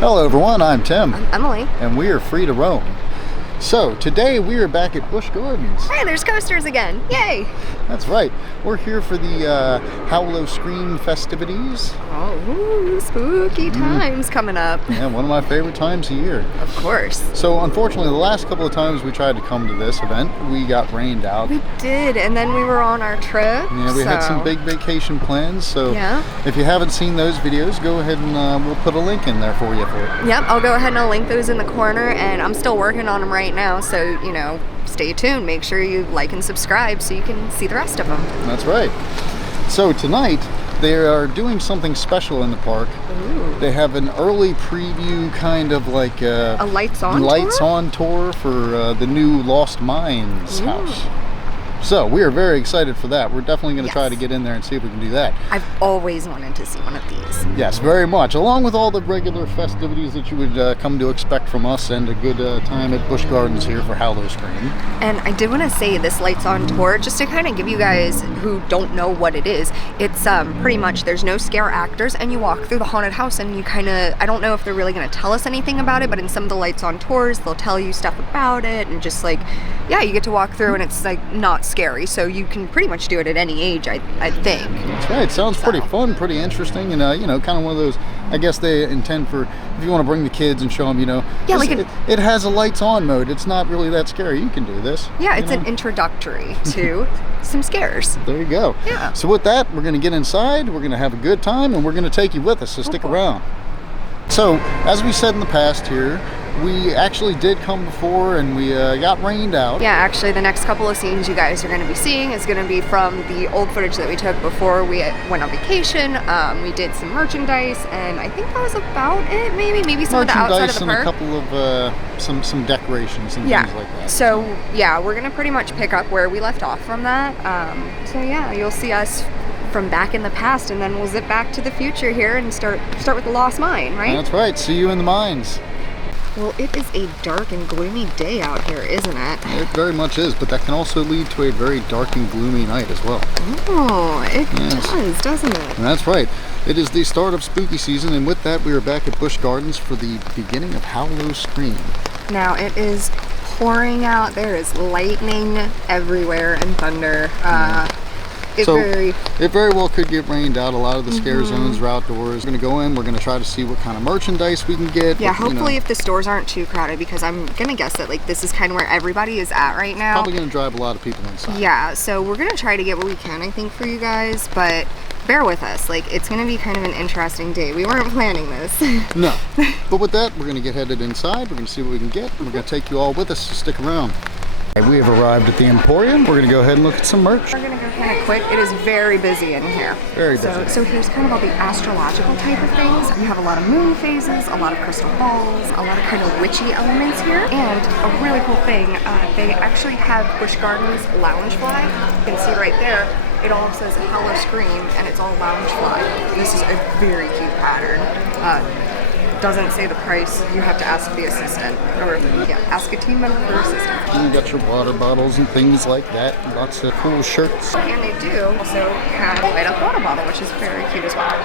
Hello everyone, I'm Tim. I'm Emily. And we are free to roam. So today we are back at Busch Gardens. Hey, there's coasters again. Yay! That's right. We're here for the Howloscream festivities. Oh, ooh, spooky times coming up. Yeah, one of my favorite times a year. Of course. So unfortunately, the last couple of times we tried to come to this event, we got rained out. We did, and then we were on our trip. Yeah, we had some big vacation plans, so yeah. If you haven't seen those videos, go ahead and we'll put a link in there for you for it. Yep, I'll go ahead and I'll link those in the corner, and I'm still working on them right now, so, you know, stay tuned. Make sure you like and subscribe so you can see the rest of them. That's right. So tonight, they are doing something special in the park. Ooh. They have an early preview, kind of like a lights-on tour for the new Lost Mines house. So we are very excited for that. We're definitely going to try to get in there and see if we can do that. I've always wanted to see one of these. Yes, very much. Along with all the regular festivities that you would come to expect from us, and a good time at Busch Gardens here for Howloscream. And I did want to say this lights on tour, just to kind of give you guys who don't know what it is. It's pretty much there's no scare actors, and you walk through the haunted house, and you kind of, I don't know if they're really going to tell us anything about it, but in some of the lights on tours, they'll tell you stuff about it, and just like, yeah, you get to walk through, and it's like not scary, so you can pretty much do it at any age, I think. That's right. It sounds pretty fun, pretty interesting, and you know, kind of one of those, I guess they intend for, if you want to bring the kids and show them, you know, yeah, like it has a lights on mode. It's not really that scary. You can do this. Yeah, it's an introductory to some scares. There you go. Yeah. So with that, we're going to get inside, we're going to have a good time, and we're going to take you with us, so stick around. So, as we said in the past here, we actually did come before and we got rained out. Yeah, actually the next couple of scenes you guys are going to be seeing is going to be from the old footage that we took before we went on vacation. We did some merchandise, and I think that was about it, maybe some of the outside of the park. And a couple of some decorations and things like that. So yeah, we're going to pretty much pick up where we left off from that. So yeah, you'll see us from back in the past, and then we'll zip back to the future here and start with the Lost Mine, right? That's right. See you in the mines. Well, it is a dark and gloomy day out here, isn't it? It very much is, but that can also lead to a very dark and gloomy night as well. Oh, it does, doesn't it? And that's right. It is the start of spooky season, and with that, we are back at Busch Gardens for the beginning of Howloscream. Now, it is pouring out. There is lightning everywhere and thunder. It very well could get rained out. A lot of the scare zones are outdoors. We're going to go in, we're going to try to see what kind of merchandise we can get. Yeah, hopefully if the stores aren't too crowded, because I'm going to guess that like this is kind of where everybody is at right now. Probably going to drive a lot of people inside. Yeah, so we're going to try to get what we can, I think, for you guys, but bear with us. Like, it's going to be kind of an interesting day. We weren't planning this. No. But with that, we're going to get headed inside. We're going to see what we can get. We're going to take you all with us, so stick around. We have arrived at the Emporium. We're going to go ahead and look at some merch. We're going to go kind of quick. It is very busy in here. Very busy. So here's kind of all the astrological type of things. You have a lot of moon phases, a lot of crystal balls, a lot of kind of witchy elements here. And a really cool thing, they actually have Busch Gardens lounge fly. You can see right there, it all says Howloscream, and it's all lounge fly. This is a very cute pattern. Doesn't say the price. You have to ask the assistant, or ask a team member or assistant. You got your water bottles and things like that. Lots of cool shirts. And they do also have a light up water bottle, which is very cute as well.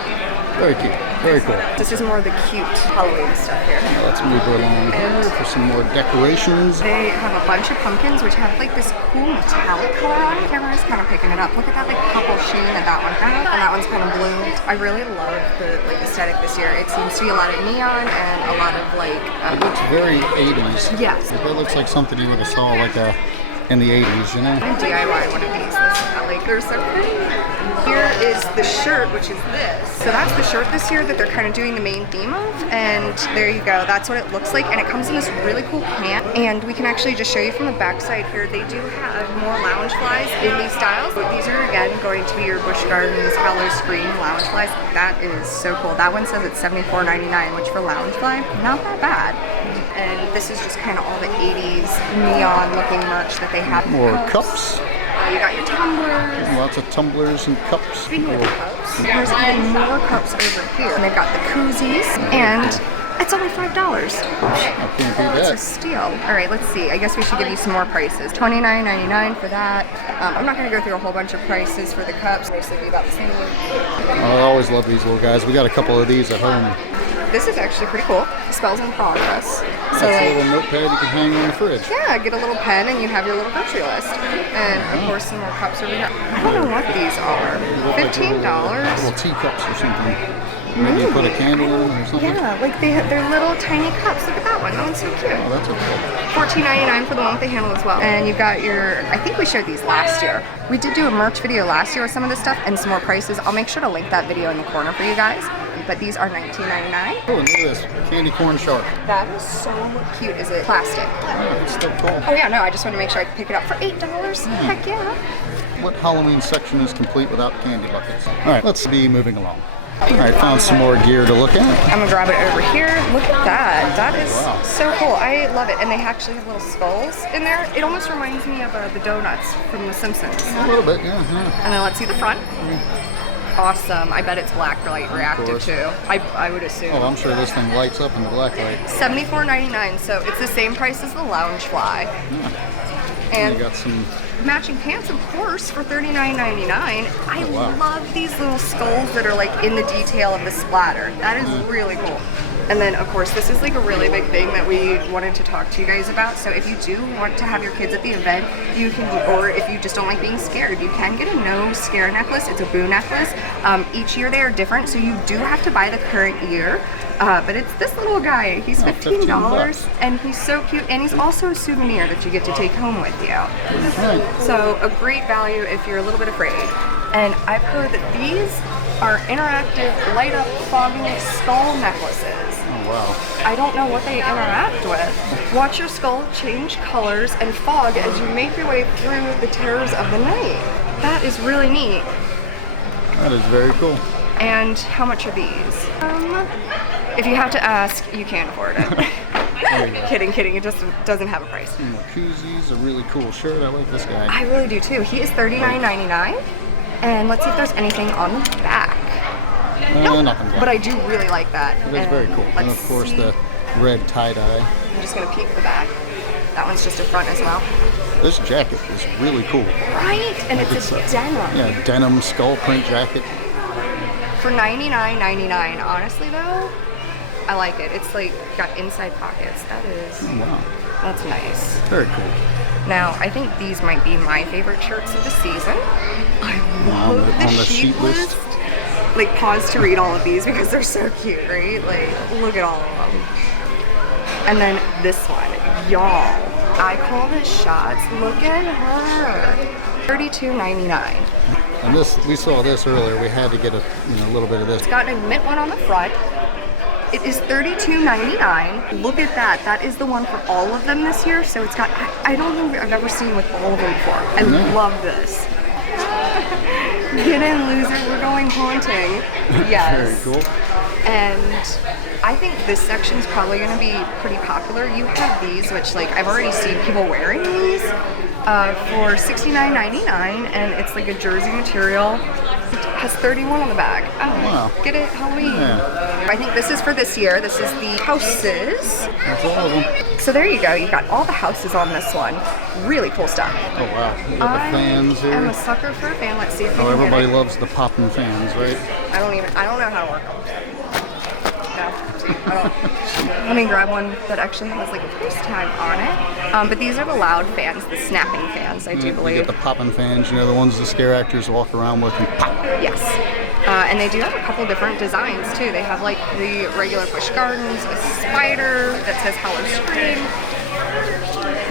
Very cute. Very cool. This is more of the cute Halloween stuff here. Let's move along here for some more decorations. They have a bunch of pumpkins, which have like this cool metallic color on it. The camera's kind of picking it up. Look at that like purple sheen that one has, and that one's kind of blue. I really love the like aesthetic this year. It seems to be a lot of neon and a lot of like. It looks very 80s. Yes. It looks like something you would have saw like in the 80s, you know. I DIY one of these. Like they're so pretty. Here is the shirt, which is this. So that's the shirt this year that they're kind of doing the main theme of, and there you go. That's what it looks like, and it comes in this really cool can, and we can actually just show you from the back side here. They do have more lounge flies in these styles. But these are again going to be your Busch Gardens Howloscream lounge flies. That is so cool. That one says it's $74.99, which for lounge fly, not that bad. And this is just kind of all the 80s neon looking merch that they have. More cups. You got your tumblers. Lots of tumblers and cups. Speaking of cups, there's even more cups over here. And they've got the koozies, and it's only $5. I can't beat that. It's a steal. All right, let's see. I guess we should give you some more prices. $29.99 for that. I'm not going to go through a whole bunch of prices for the cups. Basically about the same. I always love these little guys. We got a couple of these at home. this is actually pretty cool. Spells in progress. So That's a like, little notepad you can hang on the fridge. yeah, get a little pen and you have your little grocery list. And of course some more cups over here. I don't know what these are. $15? Little teacups or something. Maybe you put a candle in them or something. Yeah, like they're little tiny cups. Look at that one. That one's so cute. Oh, that's okay. $14.99 for the one with the handle as well. And you've got your, I think we shared these last year. We did do a merch video last year with some of this stuff and some more prices. I'll make sure to link that video in the corner for you guys. But these are $19.99. Oh, and look at this. Candy corn shark. That is so cute. Is it plastic? Oh, it's still cool. Oh yeah, no, I just wanted to make sure I could pick it up for $8. Heck yeah. What Halloween section is complete without candy buckets? All right, let's be moving along. All right, found some more gear to look at. I'm gonna grab it over here. Look at that. That is so cool. I love it. And they actually have little skulls in there. It almost reminds me of the donuts from The Simpsons. A little bit, yeah. And then let's see the front. Awesome. I bet it's black light reactive too. I would assume. Oh, I'm sure this thing lights up in the black light. $74.99. So it's the same price as the Loungefly. And you got some matching pants, of course, for $39.99. I love these little skulls that are like in the detail of the splatter. That is really cool. And then, of course, this is like a really big thing that we wanted to talk to you guys about. So if you do want to have your kids at the event, you can, or if you just don't like being scared, you can get a no scare necklace. It's a boo necklace. Each year they are different, so you do have to buy the current year. But it's this little guy. He's $15, and he's so cute. And he's also a souvenir that you get to take home with you. So a great value if you're a little bit afraid. And I've heard that these are interactive, light-up, fogging skull necklaces. Oh, wow. I don't know what they interact with. Watch your skull change colors and fog as you make your way through the terrors of the night. That is really neat. That is very cool. And how much are these? If you have to ask, you can't afford it. Kidding. It just doesn't have a price. Koozies, a really cool shirt. I like this guy. I really do too. He is $39.99. And let's see if there's anything on the back. Nope. Nothing. But I do really like that. That's very cool. And of course the red tie-dye. I'm just gonna peek the back. That one's just a front as well. This jacket is really cool. Right, and like it's a denim. Yeah, denim skull print jacket. For $99.99. Honestly though, I like it. It's like got inside pockets. That is. Oh, wow. That's nice. Very cool. Now, I think these might be my favorite shirts of the season. I love the sheet list. Like, pause to read all of these because they're so cute, right? Like, look at all of them. And then this one, y'all. I call this shots. Look at her. $32.99. And this, we saw this earlier. We had to get a little bit of this. It's got a mint one on the front. It is $32.99. Look at that. That is the one for all of them this year. So it's got, I don't think I've ever seen with all of them before. I love this. Get in, loser. We're going haunting. Yes. Very cool. And I think this section is probably going to be pretty popular. You have these, which like I've already seen people wearing these for $69.99, and it's like a jersey material. It has 31 on the back. Oh, wow. Get it, Halloween. Yeah. I think this is for this year. This is the houses. That's all of them. So there you go. You've got all the houses on this one. Really cool stuff. Oh wow. You got the fans here. I'm a sucker for a fan. Let's see if we can get everybody it. loves the popping fans, right? I don't know how to work them. No. Let me grab one that actually has like a price tag on it. But these are the loud fans, the snapping fans, I do believe. You get the popping fans, the ones the scare actors walk around with and pop. Yes. And they do have a couple different designs too. They have like the regular Busch Gardens, a spider that says howloscream.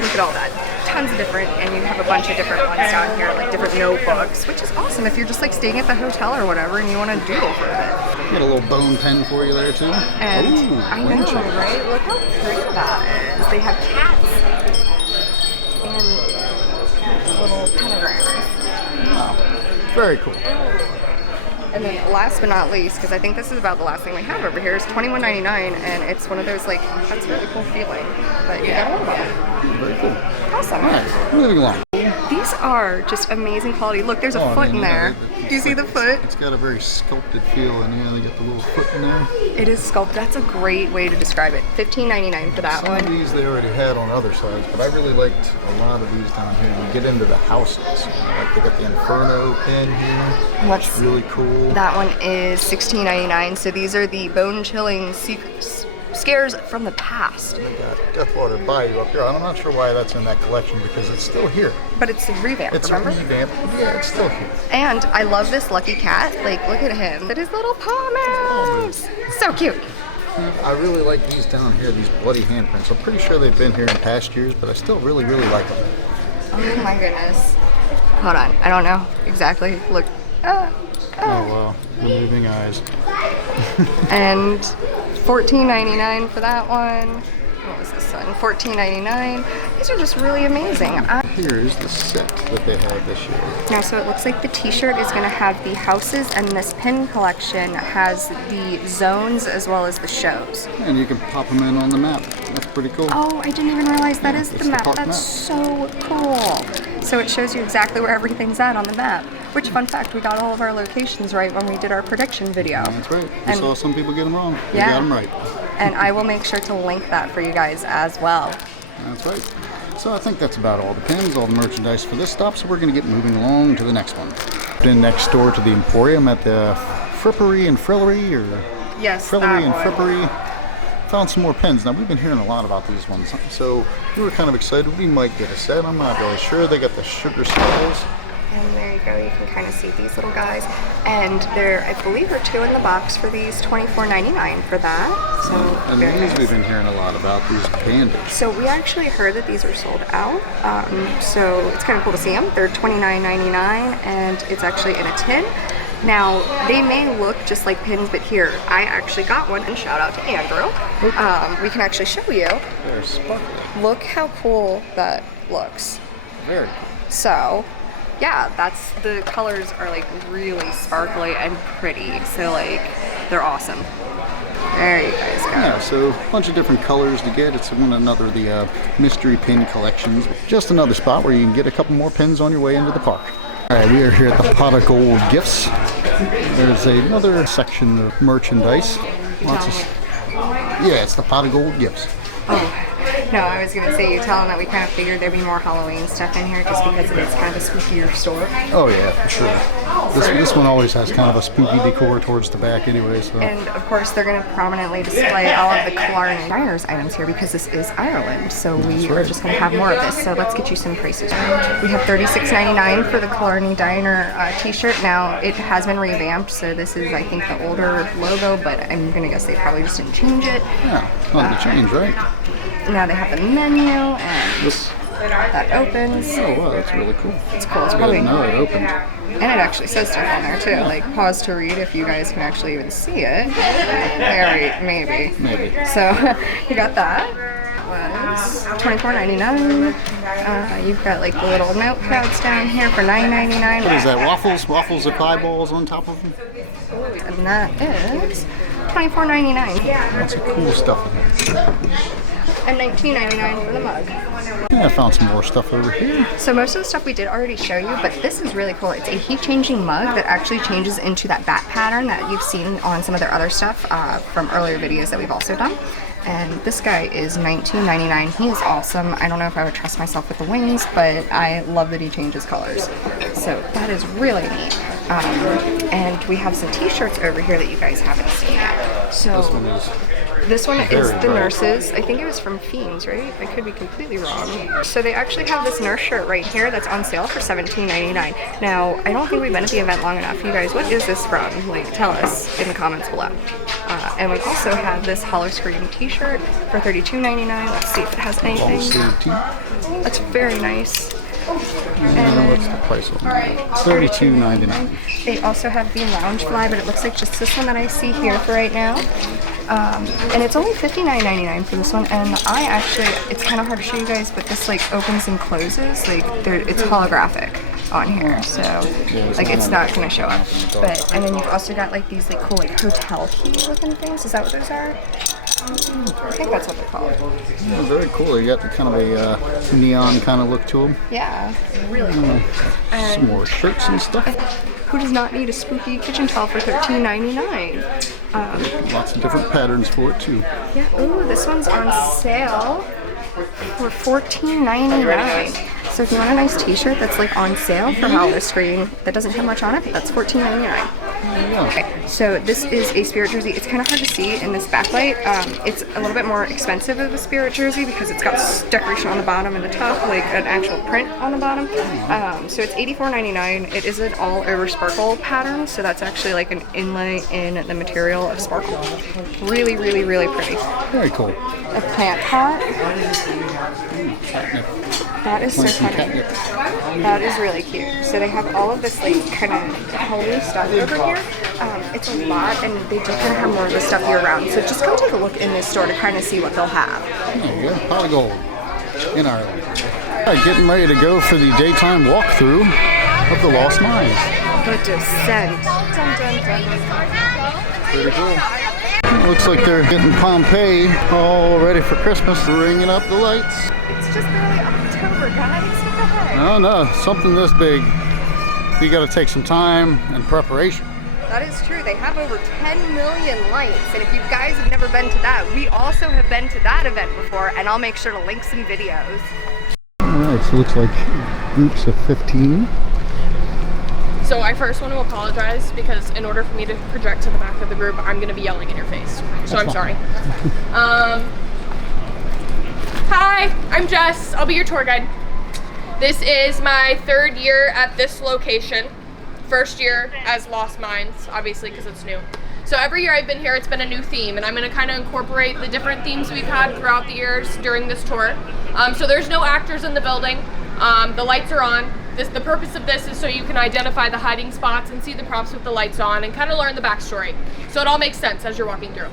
Look at all that. Tons of different, and you have a bunch of different ones down here, like different notebooks, which is awesome if you're just like staying at the hotel or whatever and you want to doodle for a bit. Got a little bone pen for you there too. And I know, right? Look how pretty that is. They have cats and little pentagrams. Wow, very cool. And then last but not least, because I think this is about the last thing we have over here, is $21.99, and it's one of those like, that's a really cool feeling. But you got all of them. Very cool. Awesome. All right, moving along. These These are just amazing quality. Look, there's a foot in there. Do you see the foot? It's got a very sculpted feel, and yeah, they got the little foot in there. It is sculpted. That's a great way to describe it. $15.99 for that one. Some of these they already had on other sides, but I really liked a lot of these down here. You get into the houses. Like they got the Inferno pin here. That's really cool. That one is $16.99. So these are the bone-chilling scares from the past. They got Deathwater Bayou up here. I'm not sure why that's in that collection because it's still here. But it's a revamp, remember? It's a revamp. Yeah, it's still here. And I love this lucky cat. Like, look at him. Look at his little paw moves. So cute. I really like these down here, these bloody handprints. I'm pretty sure they've been here in past years, but I still really, really like them. Oh my goodness. Hold on. I don't know exactly. Look. Oh, wow. The moving eyes. And $14.99 for that one. What was this one? $14.99. These are just really amazing. Here's the set that they have this year. Now, so it looks like the t-shirt is going to have the houses, and this pin collection has the zones as well as the shows. And you can pop them in on the map. That's pretty cool. Oh, I didn't even realize that is the map. That's so cool. So it shows you exactly where everything's at on the map. Which, fun fact, we got all of our locations right when we did our prediction video. That's right. We saw some people get them wrong. We yeah, got them right. And I will make sure to link that for you guys as well. That's right. So I think that's about all the pins, all the merchandise for this stop. So we're going to get moving along to the next one. Been next door to the Emporium at the Frippery and Frillery, or yes, Frillery and Frippery. Found some more pins. Now we've been hearing a lot about these ones, so we were kind of excited. We might get a set. I'm not really sure. They got the sugar skulls. And there you go, you can kind of see these little guys. And there, I believe, are two in the box for these, $24.99 for that. So and these nice. We've been hearing a lot about, these pandas. So we actually heard that these are sold out. So it's kind of cool to see them. They're $29.99 and it's actually in a tin. Now, they may look just like pins, but here, I actually got one, and shout out to Andrew. We can actually show you. They're sparkly. Look how cool that looks. Very cool. So, yeah, the colors are like really sparkly and pretty, so like, they're awesome. There you guys go. Yeah, so a bunch of different colors to get. It's one another of the mystery pin collections. Just another spot where you can get a couple more pins on your way into the park. All right, we are here at the Pot of Gold Gifts. There's another section of merchandise. Yeah, it's the Pot of Gold Gifts. Oh. No, I was going to say, you tell them that we kind of figured there'd be more Halloween stuff in here just because it is kind of a spookier store. Oh yeah, for sure. This one always has kind of a spooky decor towards the back anyway. So. And of course they're going to prominently display all of the Killarney Diners items here because this is Ireland, so we are just going to have more of this. So let's get you some prices. We have $36.99 for the Killarney Diner t-shirt. Now it has been revamped, so this is, I think, the older logo, but I'm going to guess they probably just didn't change it. Yeah, not to change, right? Now they have the menu, and that opens. Oh wow, that's really cool. It's cool. It's probably. I didn't know it opened. And it actually says stuff on there too. Like pause to read if you guys can actually even see it. There, maybe. Maybe. So you got that. Was $24.99. You've got like the little notepads down here for $9.99. What is that? Waffles? Waffles with eyeballs on top of them? And that is $24.99. That's cool stuff in there. And $19.99 for the mug. Yeah, I found some more stuff over here. So most of the stuff we did already show you, but this is really cool. It's a heat-changing mug that actually changes into that bat pattern that you've seen on some of their other stuff from earlier videos that we've also done. And this guy is $19.99. He is awesome. I don't know if I would trust myself with the wings, but I love that he changes colors. So that is really neat. And we have some t-shirts over here that you guys haven't seen yet. So this one is the nurses. I think it was from Fiends, right? I could be completely wrong. So they actually have this nurse shirt right here that's on sale for $17.99. Now, I don't think we've been at the event long enough. You guys, what is this from? Like, tell us in the comments below. And we also have this howloscream t-shirt for $32.99. Let's see if it has anything. That's very nice. And what's the price on that? $32.99. They also have the lounge fly, but it looks like just this one that I see here for right now. And it's only $59.99 for this one. And I actually, it's kind of hard to show you guys, but this like opens and closes. Like it's holographic on here, so like it's not gonna show up. But and then you've also got like these like cool like hotel key looking things. Is that what those are? I think think that's what they're called. Oh, very cool. You got the kind of a neon kind of look to them. Yeah, really cool. And some more shirts and stuff. Who does not need a spooky kitchen towel for $13.99? Lots of different patterns for it too. Yeah. Ooh, this one's on sale for $14.99. So if you want a nice t-shirt that's like on sale for howloscream that doesn't have much on it, that's $14.99. Yeah. Okay, so this is a spirit jersey. It's kind of hard to see in this backlight. It's a little bit more expensive of a spirit jersey because it's got decoration on the bottom and the top, like an actual print on the bottom. So it's $84.99. It is an all-over sparkle pattern, so that's actually like an inlay in the material of sparkle. Really, really, really pretty. Very cool. A plant pot. That is so funny. That is really cute. So they have all of this like kind of Halloween stuff over here. It's a lot, and they do kind of have more of the stuff year round. So just come take a look in this store to kind of see what they'll have. There you go, pot of gold in Ireland. All right, getting ready to go for the daytime walkthrough of the Lost Mines. The Descent. Dun, dun, dun. Pretty cool. Looks like they're getting Pompeii all ready for Christmas, ringing up the lights. It's just barely October, guys. What the heck? No, no, something this big, you got to take some time and preparation. That is true. They have over 10 million lights, and if you guys have never been to that, we also have been to that event before, and I'll make sure to link some videos. All right, so it looks like groups of 15. So I first want to apologize because in order for me to project to the back of the group, I'm going to be yelling in your face. So I'm sorry. Hi, I'm Jess. I'll be your tour guide. This is my 3rd year at this location. 1st year as Lost Mines, obviously because it's new. So every year I've been here, it's been a new theme, and I'm going to kind of incorporate the different themes we've had throughout the years during this tour. So there's no actors in the building. The lights are on. The purpose of this is so you can identify the hiding spots and see the props with the lights on and kind of learn the backstory. So it all makes sense as you're walking through.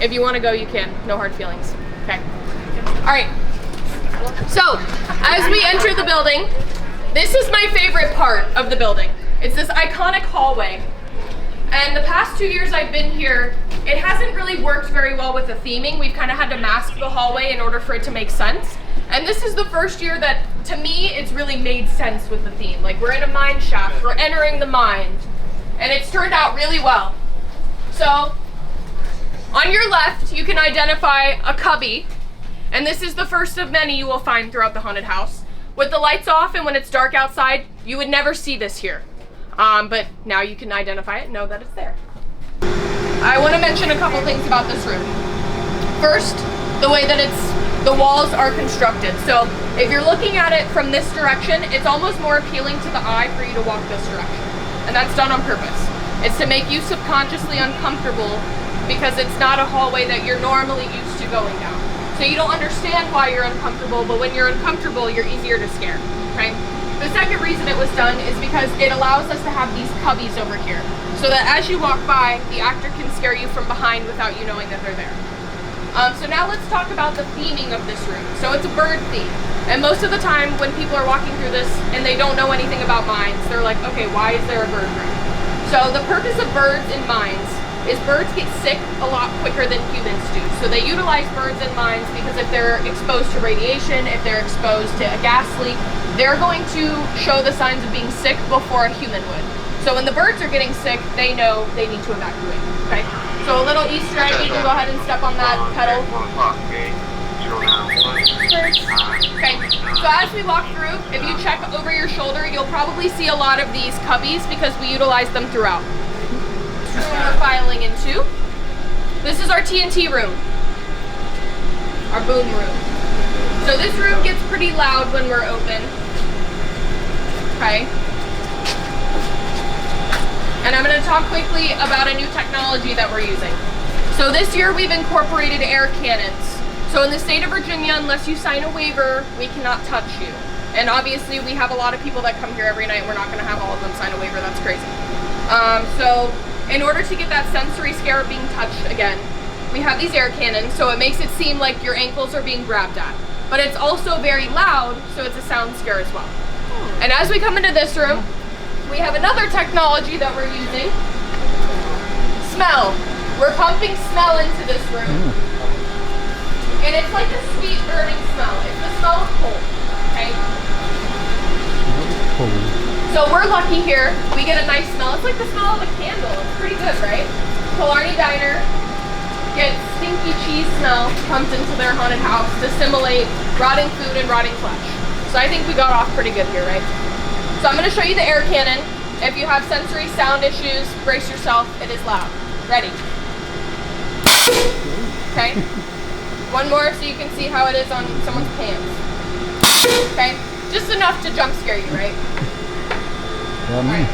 If you want to go, you can. No hard feelings. Okay. All right. So as we enter the building, this is my favorite part of the building. It's this iconic hallway. And the past 2 years I've been here, it hasn't really worked very well with the theming. We've kind of had to mask the hallway in order for it to make sense. And this is the first year that, to me, it's really made sense with the theme. Like, we're in a mine shaft, we're entering the mine, and it's turned out really well. So, on your left, you can identify a cubby, and this is the first of many you will find throughout the haunted house. With the lights off and when it's dark outside, you would never see this here. But now you can identify it and know that it's there. I want to mention a couple things about this room. First, the way that the walls are constructed. So if you're looking at it from this direction, it's almost more appealing to the eye for you to walk this direction. And that's done on purpose. It's to make you subconsciously uncomfortable because it's not a hallway that you're normally used to going down. So you don't understand why you're uncomfortable, but when you're uncomfortable, you're easier to scare, okay? The second reason it was done is because it allows us to have these cubbies over here. So that as you walk by, the actor can scare you from behind without you knowing that they're there. So now let's talk about the theming of this room. So it's a bird theme. And most of the time when people are walking through this and they don't know anything about mines, they're like, okay, why is there a bird room? So the purpose of birds in mines is birds get sick a lot quicker than humans do. So they utilize birds in mines because if they're exposed to radiation, if they're exposed to a gas leak, they're going to show the signs of being sick before a human would. So when the birds are getting sick, they know they need to evacuate, okay? So a little Easter egg, you can go ahead and step on that pedal. Okay, so as we walk through, if you check over your shoulder, you'll probably see a lot of these cubbies because we utilize them throughout. So we're filing into. This is our TNT room, our boom room. So this room gets pretty loud when we're open, okay? And I'm going to talk quickly about a new technology that we're using. So this year we've incorporated air cannons. So in the state of Virginia, unless you sign a waiver, we cannot touch you. And obviously we have a lot of people that come here every night. We're not going to have all of them sign a waiver. That's crazy. So in order to get that sensory scare of being touched again, we have these air cannons. So it makes it seem like your ankles are being grabbed at. But it's also very loud, so it's a sound scare as well. And as we come into this room, we have another technology that we're using. Smell. We're pumping smell into this room. And it's like a sweet burning smell. It's the smell of coal, okay? So we're lucky here. We get a nice smell. It's like the smell of a candle. It's pretty good, right? Killarney Diner gets stinky cheese smell, comes into their haunted house to simulate rotting food and rotting flesh. So I think we got off pretty good here, right? So I'm gonna show you the air cannon. If you have sensory sound issues, brace yourself, it is loud. Ready? Okay? One more so you can see how it is on someone's pants. Okay? Just enough to jump scare you, right? Right.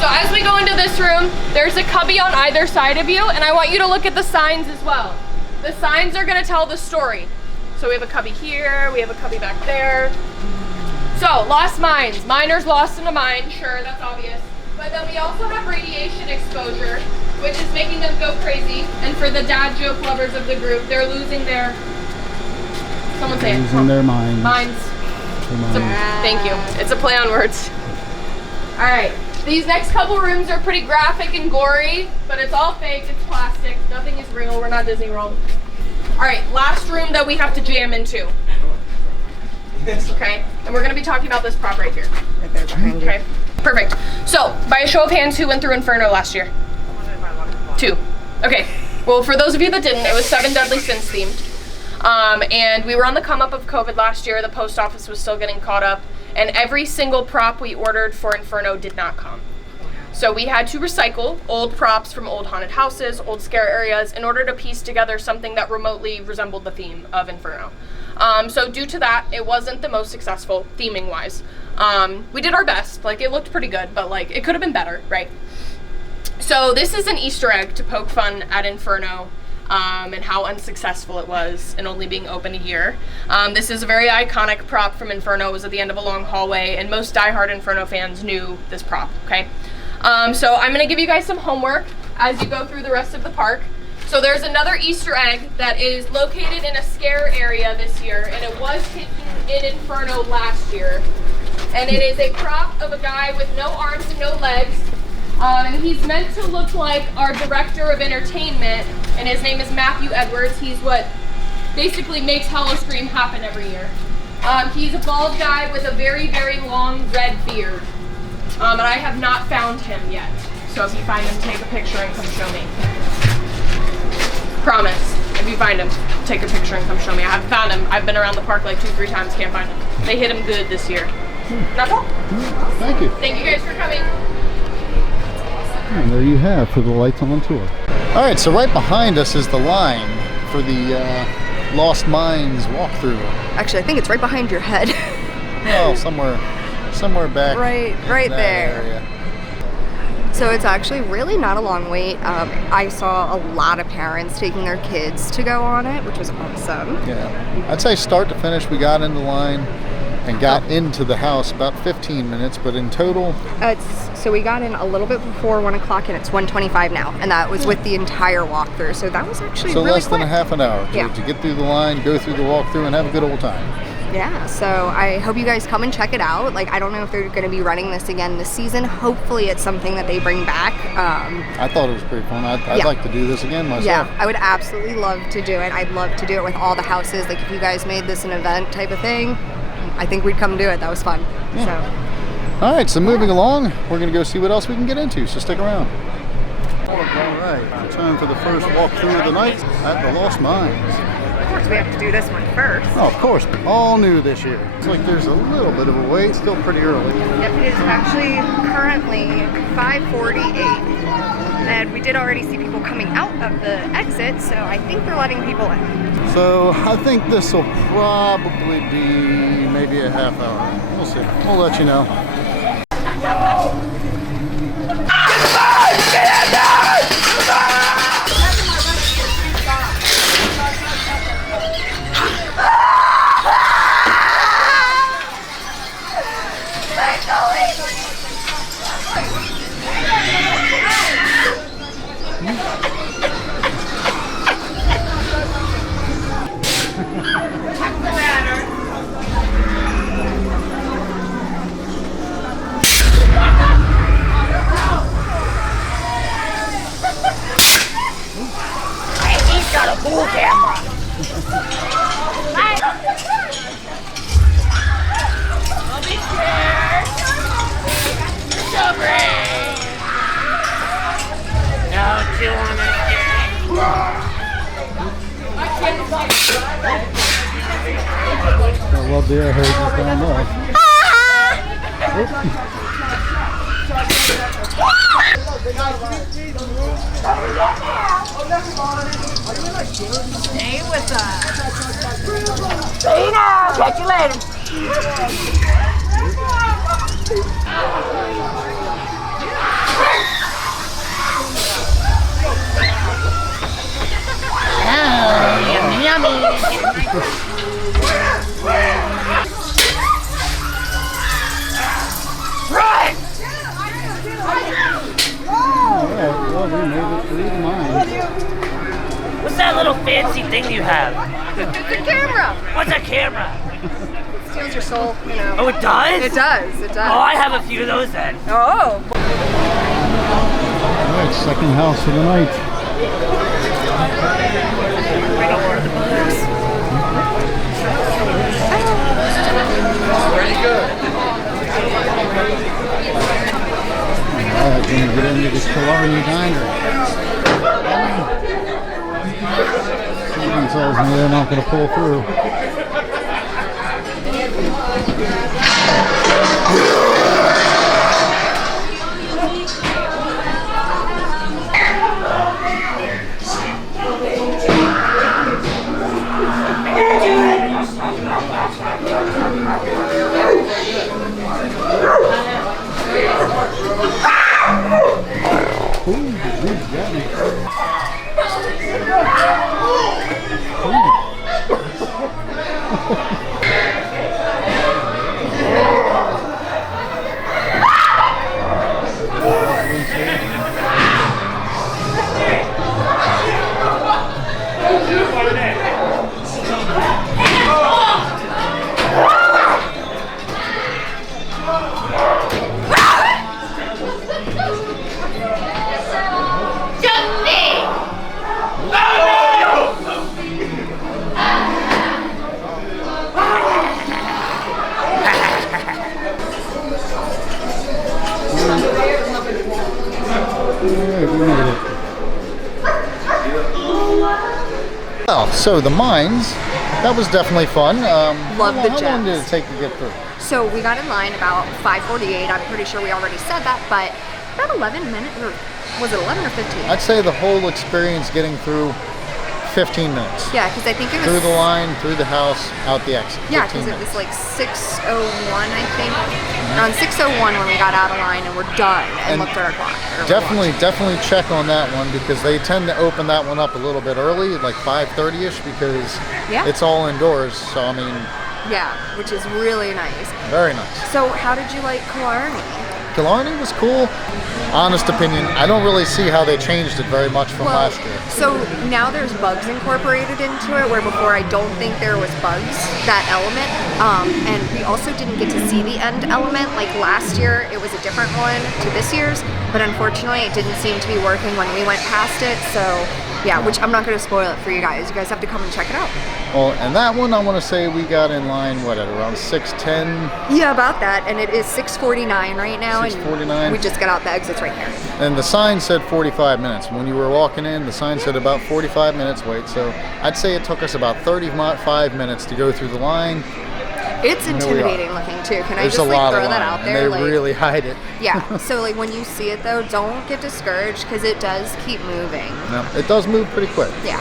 So as we go into this room, there's a cubby on either side of you, and I want you to look at the signs as well. The signs are gonna tell the story. So we have a cubby here, we have a cubby back there. So, lost mines. Miners lost in a mine, sure, that's obvious. But then we also have radiation exposure, which is making them go crazy. And for the dad joke lovers of the group, they're losing their, someone say it. Losing their minds. Minds. Thank you. It's a play on words. All right. These next couple rooms are pretty graphic and gory, but it's all fake, it's plastic, nothing is real, we're not Disney World. All right, last room that we have to jam into. Okay, and we're gonna be talking about this prop right here. Right there behind you. Okay, perfect. So, by a show of hands, who went through Inferno last year? 2. Okay, well for those of you that didn't, it was 7 Deadly Sins themed. And we were on the come up of COVID last year, the post office was still getting caught up, and every single prop we ordered for Inferno did not come. So we had to recycle old props from old haunted houses, old scare areas, in order to piece together something that remotely resembled the theme of Inferno. So due to that, it wasn't the most successful theming wise. We did our best, like it looked pretty good, but like it could have been better, right? So this is an Easter egg to poke fun at Inferno and how unsuccessful it was in only being open a year. This is a very iconic prop from Inferno. It was at the end of a long hallway, and most diehard Inferno fans knew this prop, okay? So I'm gonna give you guys some homework as you go through the rest of the park. So there's another Easter egg that is located in a scare area this year, and it was hidden in Inferno last year. And it is a prop of a guy with no arms and no legs. And he's meant to look like our director of entertainment, and his name is Matthew Edwards. He's what basically makes howloscream happen every year. He's a bald guy with a very, very long red beard. And I have not found him yet. So if you find him, take a picture and come show me. Promise. If you find him, take a picture and come show me. I haven't found him. I've been around the park like 2-3 times, can't find him. They hit him good this year. That's all. Thank you. Thank you guys for coming. And there you have for the lights on tour. All right, so right behind us is the line for the Lost Mines walkthrough. Actually, I think it's right behind your head. Well, somewhere back. Right there. Area. So it's actually really not a long wait. I saw a lot of parents taking their kids to go on it, which was awesome. Yeah, I'd say start to finish, we got in the line and got into the house about 15 minutes, but in total... So we got in a little bit before 1 o'clock, and it's 1:25 now, and that was with the entire walkthrough, so that was actually really less quick. than a half an hour Yeah. to get through the line, go through the walkthrough, and have a good old time. Yeah, so I hope you guys come and check it out. Like, I don't know if they're going to be running this again this season. Hopefully it's something that they bring back. I thought it was pretty fun. I'd like to do this again myself. Yeah, I would absolutely love to do it. I'd love to do it with all the houses. Like, if you guys made this an event type of thing, I think we'd come do it. That was fun. Yeah. So. All right, so moving along, we're going to go see what else we can get into, so stick around. All right, time for the first walkthrough of the night at the Lost Mines. Of course, we have to do this one first. Oh, of course, all new this year. It's like there's a little bit of a wait, still pretty early. Yep, it is actually currently 5:48. And we did already see people coming out of the exit, so I think they're letting people in. So I think this will probably be maybe a half hour. We'll see. We'll let you know. a pool camera. Don't be scared. So brave. Don't you want to scare? Well, dear, I heard you down there. Stay with us. See you now. Catch you later. Oh, yummy, yummy. Run! Alright, well, we made it through the mine. What's that little fancy thing you have? It's a camera. What's a camera? It steals your soul, you know. Oh, it does? It does, it does. Oh, I have a few of those then. Oh. Alright, second house of the night. Bring over the bugs. Very good. Alright, we're gonna get into this Killarney diner. Someone tells me they're not gonna pull through. Well, so the mines, that was definitely fun. Love the How long did gems. it take to get through? So we got in line about 5:48. I'm pretty sure we already said that, but about 11 minutes, or was it 11 or 15? I'd say the whole experience getting through 15 minutes. Yeah, because I think it was... Through the line, through the house, out the exit. Yeah, 15 because it was minutes. like 6:01, I think. Around 6:01 when we got out of line and we're done and looked at our clock. Definitely check on that one because they tend to open that one up a little bit early, like 5:30ish, because Yeah. it's all indoors. So I mean, Yeah, which is really nice. very nice. So how did you like Killarney? Killarney was cool. Honest opinion, I don't really see how they changed it very much from last year. So now there's bugs incorporated into it, where before I don't think there was bugs, that element. And we also didn't get to see the end element. Like last year, it was a different one to this year's, but unfortunately it didn't seem to be working when we went past it. So yeah, which I'm not going to spoil it for you guys. You guys have to come and check it out. Well, and that one, I want to say we got in line, what, at around 6:10? Yeah, about that. And it is 6:49 right now. 6:49. And we just got out the exits right here. And the sign said 45 minutes. When you were walking in, the sign said about 45 minutes wait. So I'd say it took us about 35 minutes to go through the line. It's intimidating looking too. Can I There's just a lot throw of that line, out and there? they really hide it. Yeah, so like when you see it though, don't get discouraged because it does keep moving. No, it does move pretty quick. Yeah,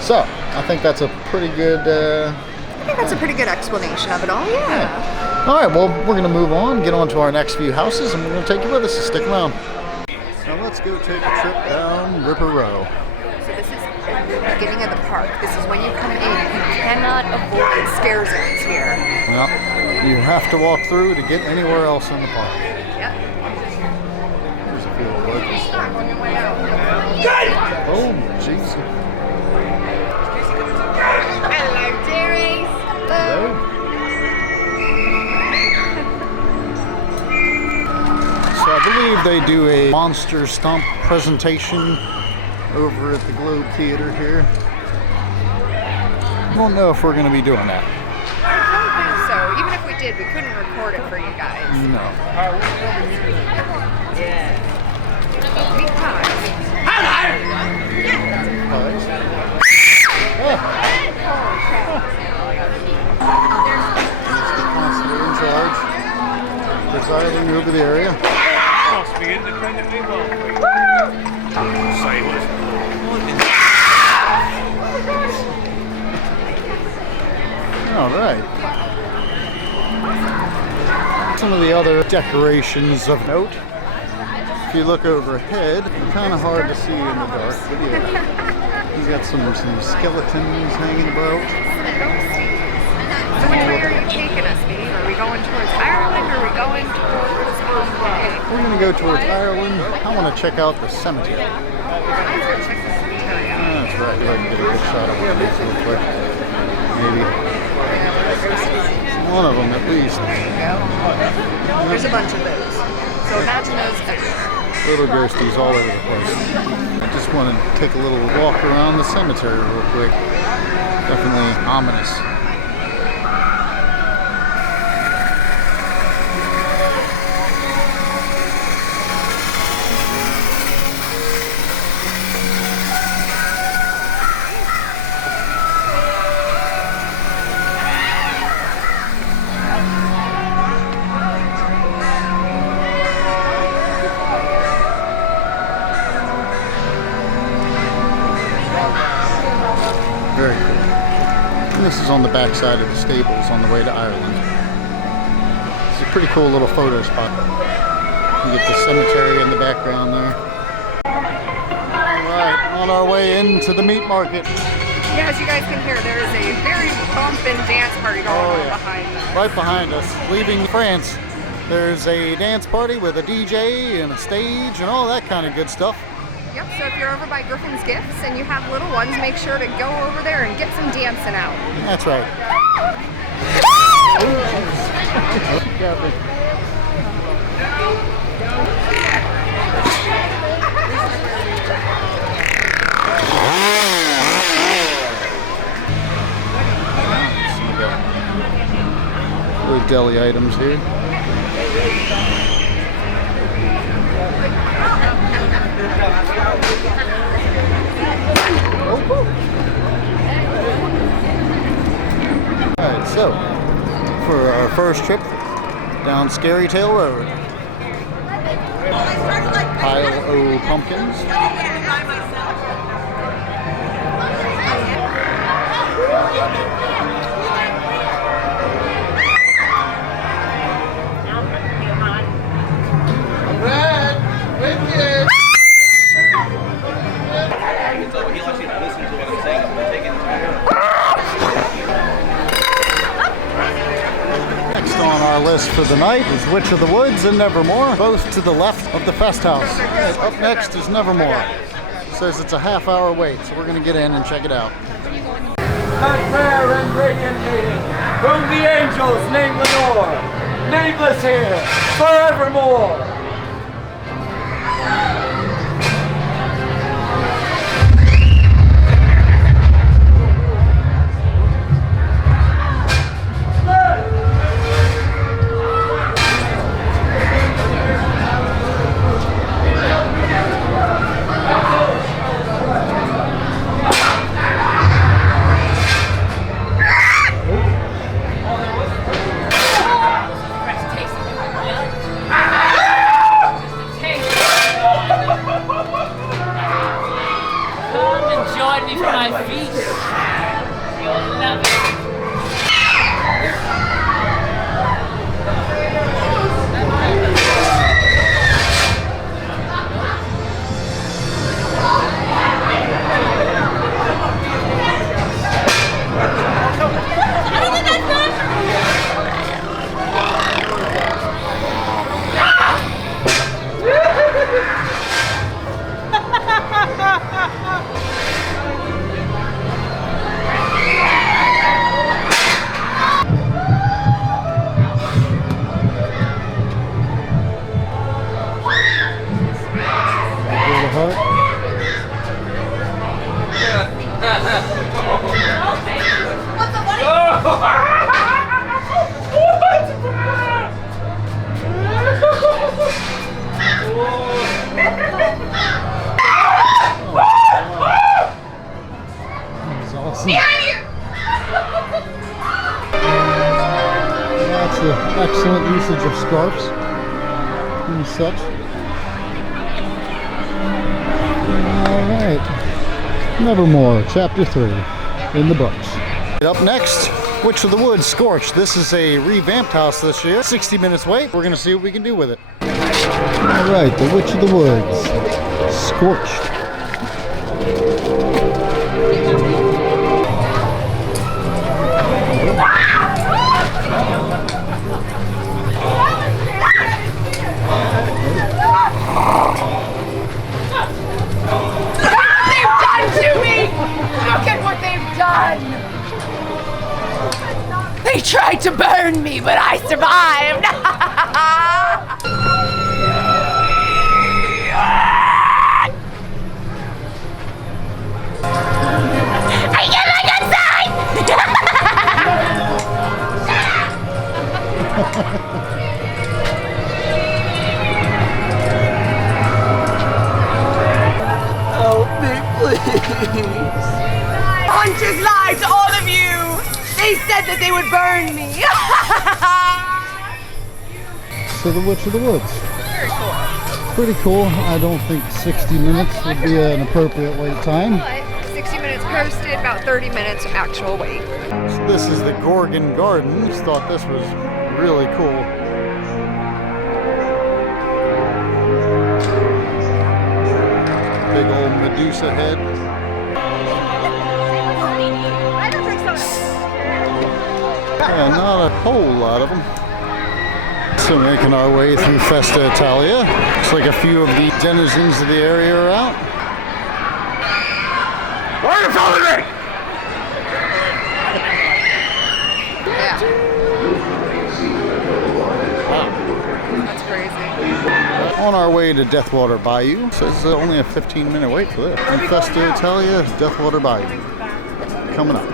So I think that's a pretty good. I think that's a pretty good explanation of it all. Yeah. All right, well, we're going to move on, get on to our next few houses, and we're going to take you with us. So stick around. Now let's go take a trip down Ripper Row. So this is the beginning of the park. This is when you come in. You cannot avoid scare zones here. Well, you have to walk through to get anywhere else in the park. Yep. There's a few of locals. Stop on your way out. Oh, jeez. Hello, dearies. Hello. So I believe they do a monster stomp presentation over at the Globe Theater here. I don't know if we're going to be doing that. I don't think so. Even if we did, we couldn't record it for you guys. No. Yeah. Meat pies. Constantly in charge, presiding over the area. All right. Some of the other decorations of note. If you look overhead, kind of hard to see in the dark, but yeah. You got some skeletons hanging about. So which way are you taking us, Steve? Are we going towards Ireland or are we going towards We're going to go towards Ireland. I want to check out the cemetery. Check the cemetery out. That's right. If I can get a good shot of one of these real quick. Maybe. One of them at least. There's a bunch of those. So imagine those everywhere. Little ghosties all over the place. I just want to take a little walk around the cemetery real quick. Definitely ominous. Very cool. And this is on the back side of the stables on the way to Ireland. It's a pretty cool little photo spot. You get the cemetery in the background there. Alright, on our way into the meat market. Yeah, as you guys can hear, there is a very bump and dance party going on behind us. Right behind us, leaving France. There's a dance party with a DJ and a stage and all that kind of good stuff. Yep, so if you're over by Griffin's Gifts and you have little ones, make sure to go over there and get some dancing out. That's right. Little deli items here. Alright, so for our first trip down Scary Tail Road, pile o' pumpkins. Next on our list for the night is Witch of the Woods and Nevermore, both to the left of the Fest House. Up next is Nevermore. It says it's a half-hour wait, so we're going to get in and check it out. Prayer and radiating from the angels, name Lenore, nameless here, forevermore. What's the funny? That's awesome. Behind you! That's the excellent usage of scarves and such. Alright. Nevermore, Chapter 3 in the books. Up next, Witch of the Woods, Scorched. This is a revamped house this year. 60 minutes wait. We're going to see what we can do with it. Alright, the Witch of the Woods, Scorched. Look at what they've done! They tried to burn me, but I survived! I get my good side! Help me, please. Hunters lied to all of you! They said that they would burn me! So the Witch of the Woods. Very cool. Pretty cool. I don't think 60 minutes would be an appropriate wait time. But 60 minutes posted, about 30 minutes actual wait. So this is the Gorgon Gardens. Thought this was really cool. Big old Medusa head. Yeah, not a whole lot of them. So making our way through Festa Italia. Looks like a few of the denizens of the area are out. Why are you following me? Yeah. That's crazy. On our way to Deathwater Bayou. Says only a 15-minute wait for this. In Festa Italia, Deathwater Bayou. Coming up.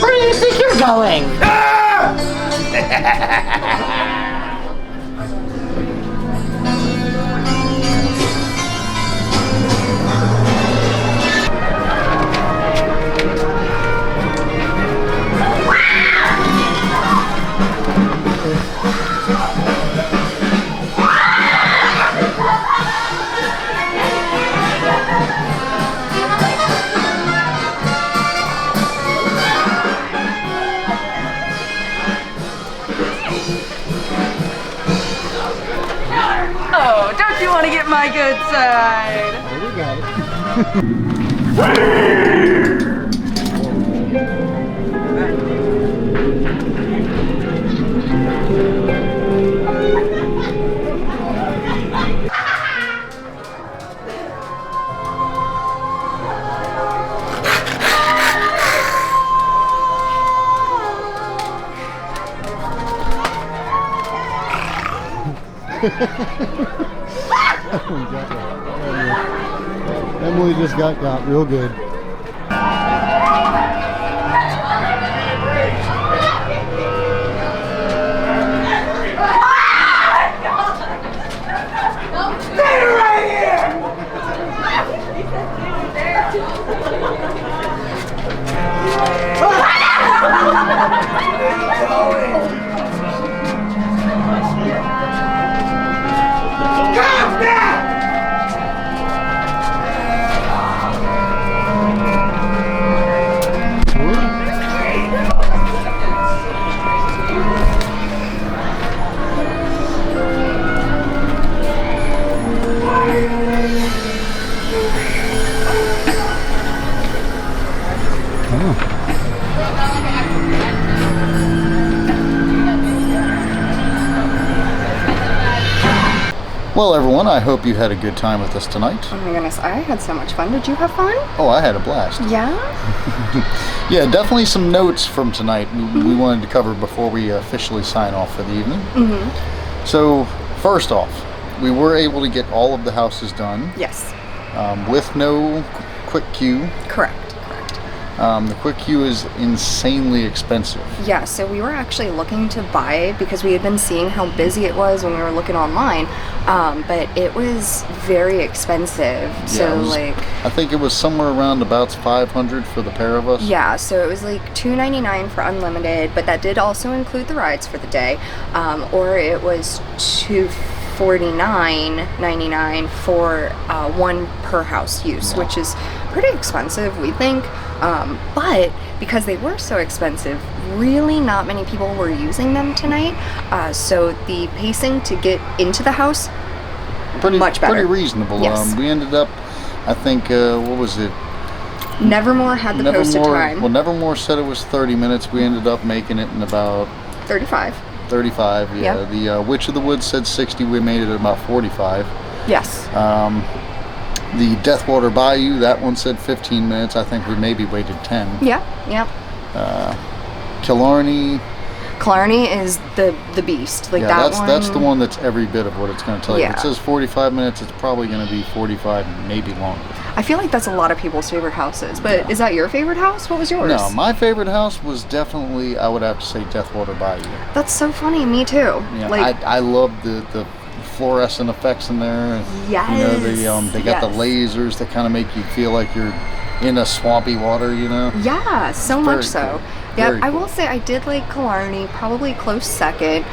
Where do you think you're going? Oh, don't you want to get my good side? Oh, we got Emily just got real good. Well, everyone, I hope you had a good time with us tonight. Oh my goodness, I had so much fun. Did you have fun? Oh, I had a blast. Yeah? Yeah, definitely some notes from tonight we wanted to cover before we officially sign off for the evening. So, first off, we were able to get all of the houses done Yes. with no quick queue. Correct. The quick queue is insanely expensive. Yeah, so we were actually looking to buy it because we had been seeing how busy it was when we were looking online, but it was very expensive. So it was, like, I think it was somewhere around about 500 for the pair of us. yeah, so it was like $2.99 for unlimited, but that did also include the rides for the day, or it was $249.99 for one per house use, which is pretty expensive, we think. But because they were so expensive, really not many people were using them tonight. So the pacing to get into the house, much better. Pretty reasonable. Yes. We ended up, I think, what was it? Nevermore had the posted time. Well, Nevermore said it was 30 minutes. We ended up making it in about 35. 35, yeah. Yep. The Witch of the Woods said 60. We made it at about 45. Yes. The Deathwater Bayou, that one said 15 minutes. I think we maybe waited 10. Yeah. Killarney. Killarney is the beast. Like Yeah, that that's the one that's every bit of what it's going to tell you. Yeah. If it says 45 minutes, it's probably going to be 45, maybe longer. I feel like that's a lot of people's favorite houses. But is that your favorite house? What was yours? No, my favorite house was definitely, I would have to say, Deathwater Bayou. That's so funny. Me too. Yeah, Like, I love the fluorescent effects in there. yes. You know, they got the yes. lasers that kind of make you feel like you're in a swampy water, you know? Yeah, so Very much so. cool. Yeah, Very I cool. will say I did like Killarney, probably close second.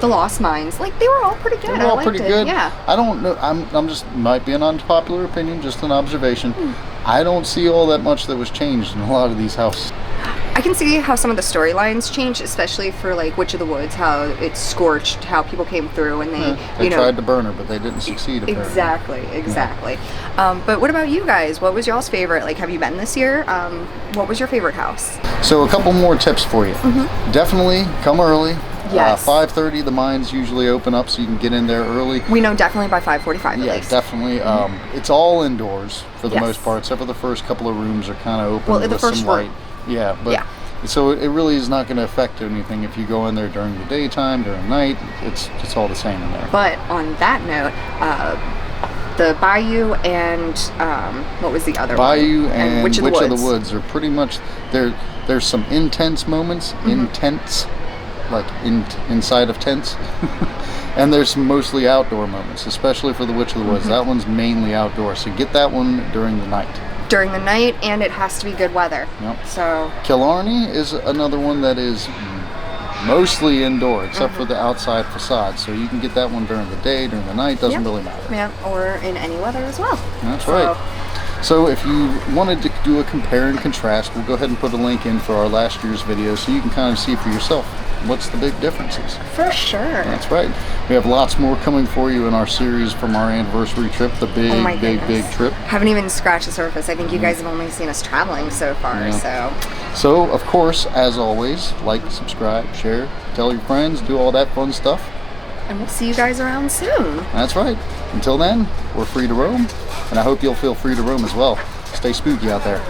The Lost Mines, like they were all pretty good. They were all I liked pretty it. good. Yeah. I don't know. I'm just, might be an unpopular opinion, just an observation. Hmm. I don't see all that much that was changed in a lot of these houses. I can see how some of the storylines changed, especially for like Witch of the Woods, how it's scorched, how people came through and they, They tried to burn her, but they didn't succeed. Apparently. Exactly. But what about you guys? What was y'all's favorite? Like, have you been this year? What was your favorite house? So a couple more tips for you. Definitely come early. Yes. 5:30, the mines usually open up, so you can get in there early. We know definitely by 5:45 at Yeah, least. definitely. It's all indoors for the Yes. most part, except for the first couple of rooms are kind of open Well, the with first some room. light. Yeah, but Yeah. so it really is not going to affect anything if you go in there during the daytime, during night. It's all the same in there. But on that note, the Bayou and what was the other one? Bayou and Witch of the Woods. are pretty much there. There's some intense moments, intense, like inside of tents, and there's some mostly outdoor moments, especially for the Witch of the Woods. That one's mainly outdoor, so get that one during the night. During the night, and it has to be good weather. Yep. So Killarney is another one that is mostly indoor, except for the outside facade. So you can get that one during the day, during the night, doesn't really matter. yeah, or in any weather as well. That's right. So if you wanted to do a compare and contrast, we'll go ahead and put a link in for our last year's video so you can kind of see for yourself what's the big differences. For sure. That's right. We have lots more coming for you in our series from our anniversary trip, the big, Oh my big, goodness. big trip. Haven't even scratched the surface. I think you guys have only seen us traveling so far. Yeah. So, of course, as always, like, subscribe, share, tell your friends, do all that fun stuff. And we'll see you guys around soon. That's right. Until then, we're free to roam, and I hope you'll feel free to roam as well. Stay spooky out there.